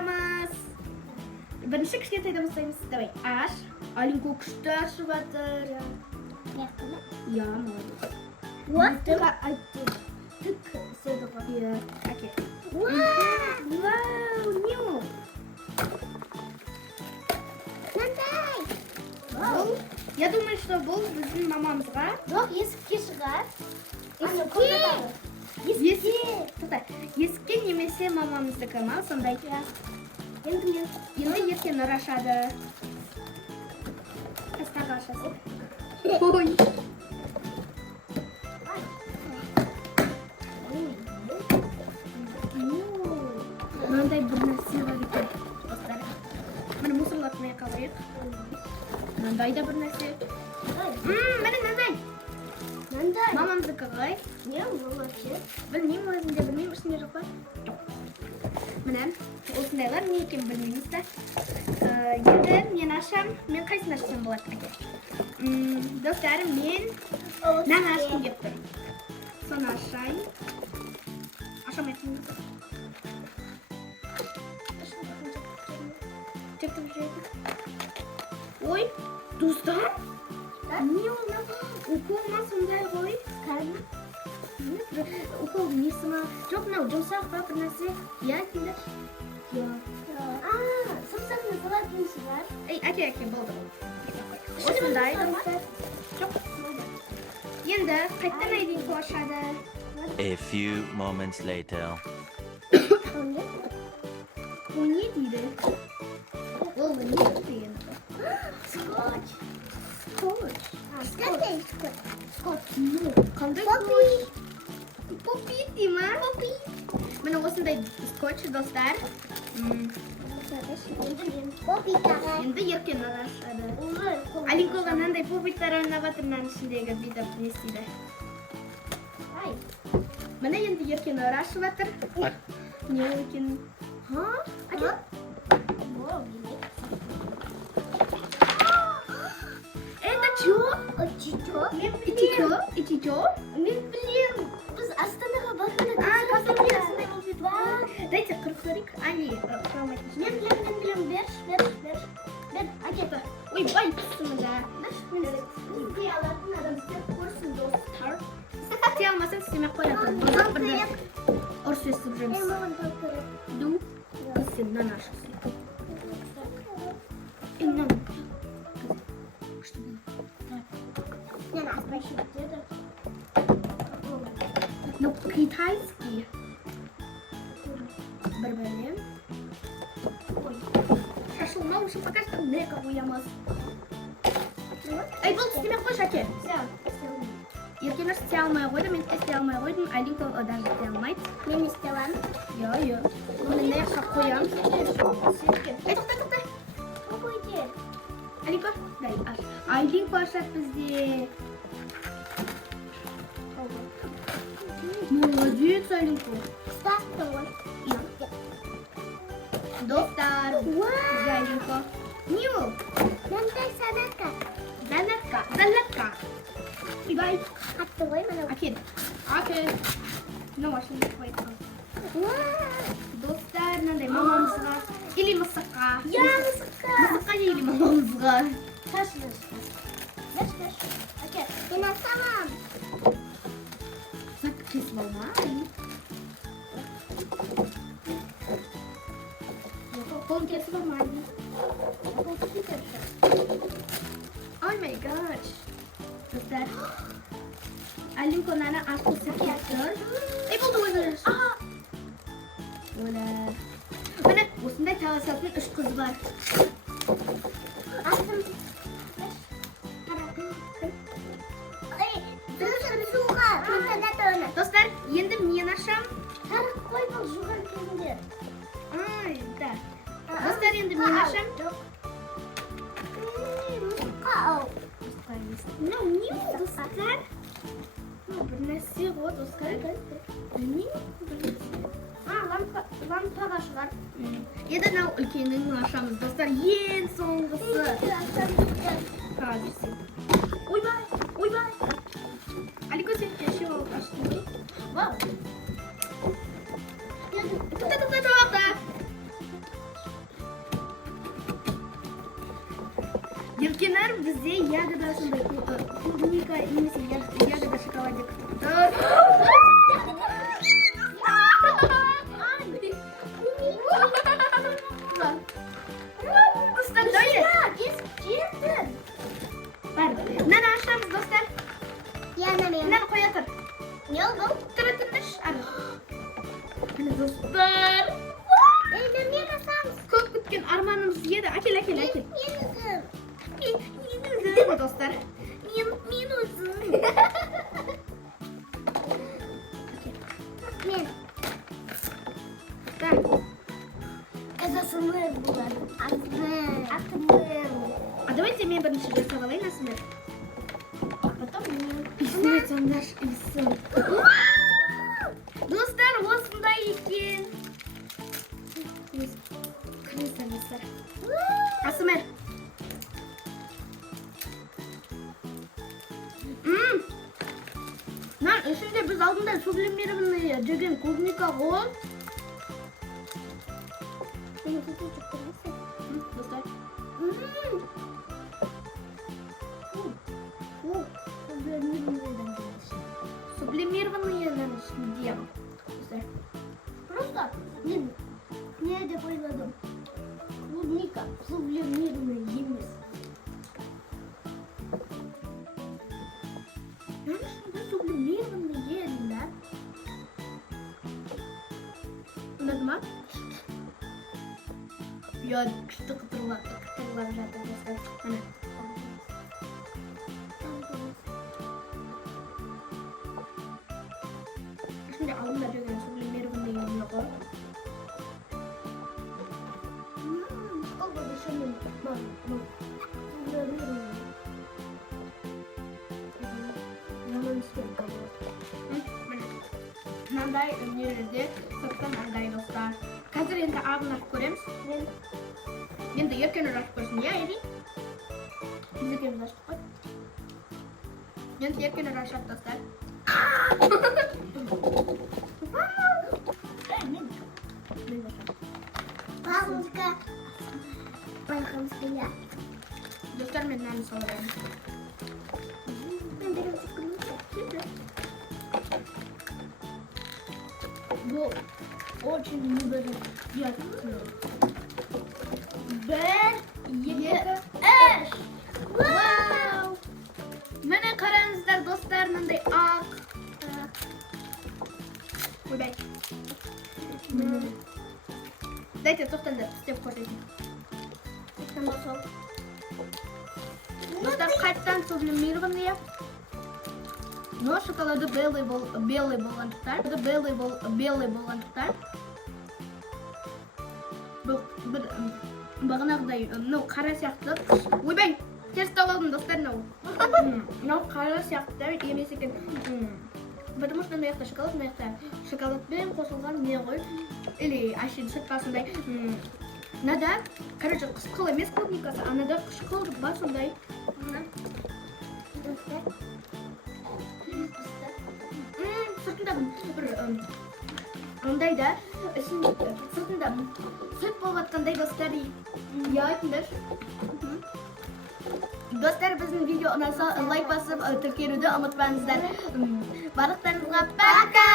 boshlaymiz. Birinchi kichkintoydan boshlaymiz. Davay, ash. Olinko kuchda ashyotir. Ya, молодец. Вот. Tık сыдыгы. Ya, okey. Wow, new. Qanday? Я думаю, что бұл біздің мамамызға. Жоқ, есікке шығар. Есікке немесе мамамыздікі ма, сондай. Енді еркен нұр ашады. Қастағы ашасы. Ой. Мынандай бір нәрсе бар екен. Міне мусорлатмай қалайық. Мынандай да бір нәрсе. Міне мынандай. Қандай? Мамамыздікі ғой. Не, молодец. Білмеймін, өзімде білмеймін, ішінде жоқ па? Жоқ. Міне, осындайлар не екен білмейміз да. Енді мен ашам, мен қайсын ашсам болады әке? Достарым, мен нан ашқым деп тұр. Соны ашайын. Ашамайтын. Чектіп жүрейді. Ой, достар. Не ол? Укол ма сондай ғой? Укол несі ма? Жоқ, мынау жұмсақ па бір нәрсе? Я дейді. Сымсағына салатын шығар. Әке, болды. Осындай да ма? Жоқ. Енді қайттан айдың ашады. A few moments later. Ол не дейді? Ол не дейді? Скотч. Скотч. Қандай скотч? Скотч. Қандай скотч? Поппи дей ма? Поппи. Міне осындай скотч, достар. Поппи тағай. Енді еркен ашады. Алинкоға мынандай поппиттар ойнап жатыр, мынаның ішіндегі бүйтіп не істейді. Міне енді еркен ашып жатыр. Не екен? Әке? Это чё? Ичичо? Мен білем. Біз Астанаға барғанда Қасымда дайте қырқырик. Не, Мен білем. Бер. әке. Ой, бай пысымда. Істей алатын адам істеп көрсін, достар. Істей алмасаң істемей қоятын. Орыс өстіп жүрміз. Ду. Сен нан ашасың. Нан. Мен аспайшы деді. Ну, китайский. Бір бәлем. Ой. Шашылмау үшін пока что нека қоямыз. Бұл істемей қойшы, әке. Еркелер істей алмай қойды, мен істей алмай қойдым. Алинка даже істей алмайды. Мен істей аламын. Йо. Оны нека қоям. Тоқта. Қойды. Алинка, дай, аш. Алинка ашады бізде. Молодец, Алинка. Қыстақты ғой. Достар. Алинка. Не ол? Мындай садақа. Залатка. Бай. Қатты ғой, мынау. Әкел. Мынау ашылып қойды. Достар, мынандай мамамызға. Или мысыққа. Я мысыққа. Мысыққа или мамамызға. Шаш. Әке, мен асамам. Кисло ма? Пол кисло ма? Oh my gosh. Достар. Алинка наны ашқы сәкеттір. Болды өзі. Міне, осындай таласатын үш қыз бар. Астым. Достар, енді мен ашам. Тарық қой бұл жуған кезінде. Да. Достар, енді мен ашам. Мынау не ол, достар? Бір нәрсе ғой, достар. Лампаға шығар. Енді мынау үлкенін ашамыз, достар. Ең соңғысы. Ойбай. Алинка, сен кеше ол аштың ғой? Вау. Тоқта. Бізде ягода сондай клубника немесе ягода шоколадик. Достар, дойы. Бар. Мынаны ашамыз, достар. Мынаны қоя тұр. Не oldu? Тұры тұрмыш. Міне, достар. Elimde kasam. Көп күткен арманымыз еді. Әкел. Yedim. Мен өзім, достар. Мен өзім. Men. Так. Esasını bulan. Atımı. А давайте мен бірінші жасап алайын, Асмер. Потом мен. Иісін айтсаңдар, иісін. Достар, осындай екен. Крыса, достар. Асмер. Мынан ішінде біз алдында сублимированный жеген клубника ғой. Достар. Сублимированныйның ішінде. Достар. Просто не деп ойладым. Клубника сублимированный емес. Мынан ішінде сублимированный еді, да? Ұнады ма? Я күшті қытырлап жатыр, достар. Міне. Şimdi алдында жеген сублимированный yoğurt. Сколько еще минут? Сублимированный. Yalan istiyorum. Мынандай өнерде сырттан андай, достар. Қазір енді ағын ашып көреміз. Енді еркені ашып көрсін, иә, Ери? Біз екеуміз аштық қой. Енді еркені ашады, достар. Бабушка. Байқамская. Достар, мен нәні салайын. Бұл очень невероятно. Бір, екі, үш. Вау! Міне қараңыздар, достар, мынандай ақ. Ойбай. Дайте, тоқталды, істеп көрсетейін. Достар, қайттан сублимированный. Но шоколады белый болғандықтан. Белый болғандықтан. Бір бағанағыдай, қара сияқты. Ойбай, теріс алдым, достар, мынау қара сияқты емес екен. Потому что мына жақта шоколадпен қосылған не ғой? Или әшейін сыртқасындай. Мынада, короче, қышқыл емес клубникасы, анада қышқыл бар сондай. Сыртында бір ондай да, сыртында сүт болып атқандай, достар, айтыңдар. Достар, біздің видео ұнаса лайк басып, тіркелуді ұмытпаңыздар. Барлықтарыңызға пока!